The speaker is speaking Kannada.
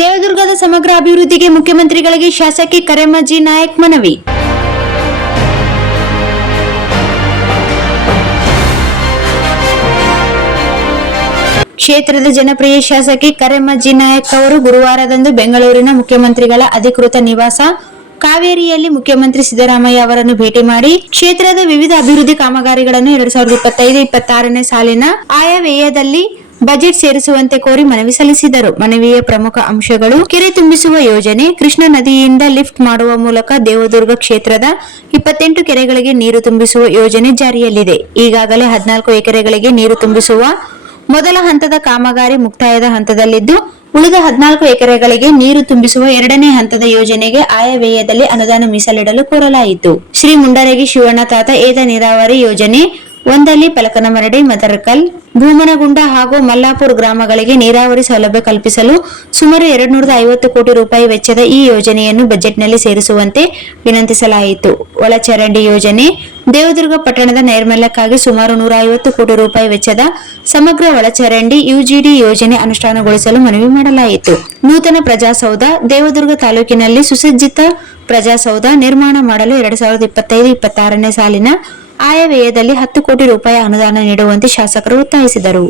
ದೇವದುರ್ಗದ ಸಮಗ್ರ ಅಭಿವೃದ್ಧಿಗೆ ಮುಖ್ಯಮಂತ್ರಿಗಳಿಗೆ ಶಾಸಕಿ ಕರೆಮ್ಮ ಜಿ ನಾಯಕ್ ಮನವಿ. ಕ್ಷೇತ್ರದ ಜನಪ್ರಿಯ ಶಾಸಕಿ ಕರೆಮ್ಮ ಜಿ ನಾಯಕ್ ಅವರು ಗುರುವಾರದಂದು ಬೆಂಗಳೂರಿನ ಮುಖ್ಯಮಂತ್ರಿಗಳ ಅಧಿಕೃತ ನಿವಾಸ ಕಾವೇರಿಯಲ್ಲಿ ಮುಖ್ಯಮಂತ್ರಿ ಸಿದ್ದರಾಮಯ್ಯ ಅವರನ್ನು ಭೇಟಿ ಮಾಡಿ ಕ್ಷೇತ್ರದ ವಿವಿಧ ಅಭಿವೃದ್ಧಿ ಕಾಮಗಾರಿಗಳನ್ನು 2025-26ನೇ ಸಾಲಿನ ಆಯವ್ಯಯದಲ್ಲಿ ಬಜೆಟ್ ಸೇರಿಸುವಂತೆ ಕೋರಿ ಮನವಿ ಸಲ್ಲಿಸಿದರು. ಮನವಿಯ ಪ್ರಮುಖ ಅಂಶಗಳು: ಕೆರೆ ತುಂಬಿಸುವ ಯೋಜನೆ, ಕೃಷ್ಣಾ ನದಿಯಿಂದ ಲಿಫ್ಟ್ ಮಾಡುವ ಮೂಲಕ ದೇವದುರ್ಗ ಕ್ಷೇತ್ರದ 28 ಕೆರೆಗಳಿಗೆ ನೀರು ತುಂಬಿಸುವ ಯೋಜನೆ ಜಾರಿಯಲ್ಲಿದೆ. ಈಗಾಗಲೇ 14 ಎಕರೆಗಳಿಗೆ ನೀರು ತುಂಬಿಸುವ ಮೊದಲ ಹಂತದ ಕಾಮಗಾರಿ ಮುಕ್ತಾಯದ ಹಂತದಲ್ಲಿದ್ದು, ಉಳಿದ 14 ಎಕರೆಗಳಿಗೆ ನೀರು ತುಂಬಿಸುವ 2ನೇ ಹಂತದ ಯೋಜನೆಗೆ ಆಯವ್ಯಯದಲ್ಲಿ ಅನುದಾನ ಮೀಸಲಿಡಲು ಕೋರಲಾಯಿತು. ಶ್ರೀ ಮುಂಡರಗಿ ಶಿವಣ್ಣ ತಾತ ಏತ ನೀರಾವರಿ ಯೋಜನೆ 1ರಲ್ಲಿ ಪಲಕನಮರಡಿ, ಮದರಕಲ್, ಭೂಮನಗುಂಡ ಹಾಗೂ ಮಲ್ಲಾಪುರ ಗ್ರಾಮಗಳಿಗೆ ನೀರಾವರಿ ಸೌಲಭ್ಯ ಕಲ್ಪಿಸಲು ಸುಮಾರು 250 ಕೋಟಿ ರೂಪಾಯಿ ವೆಚ್ಚದ ಈ ಯೋಜನೆಯನ್ನು ಬಜೆಟ್ನಲ್ಲಿ ಸೇರಿಸುವಂತೆ ವಿನಂತಿಸಲಾಯಿತು. ಒಳಚರಂಡಿ ಯೋಜನೆ: ದೇವದುರ್ಗ ಪಟ್ಟಣದ ನೈರ್ಮಲ್ಯಕ್ಕಾಗಿ ಸುಮಾರು 150 ಕೋಟಿ ರೂಪಾಯಿ ವೆಚ್ಚದ ಸಮಗ್ರ ಒಳಚರಂಡಿ ಯುಜಿಡಿ ಯೋಜನೆ ಅನುಷ್ಠಾನಗೊಳಿಸಲು ಮನವಿ ಮಾಡಲಾಯಿತು. ನೂತನ ಪ್ರಜಾಸೌಧ: ದೇವದುರ್ಗ ತಾಲೂಕಿನಲ್ಲಿ ಸುಸಜ್ಜಿತ ಪ್ರಜಾಸೌಧ ನಿರ್ಮಾಣ ಮಾಡಲು 2025-26ನೇ ಸಾಲಿನ ಆಯವ್ಯಯದಲ್ಲಿ 10 ಕೋಟಿ ರೂಪಾಯಿ ಅನುದಾನ ನೀಡುವಂತೆ ಶಾಸಕರು ಒತ್ತಾಯಿಸಿದರು.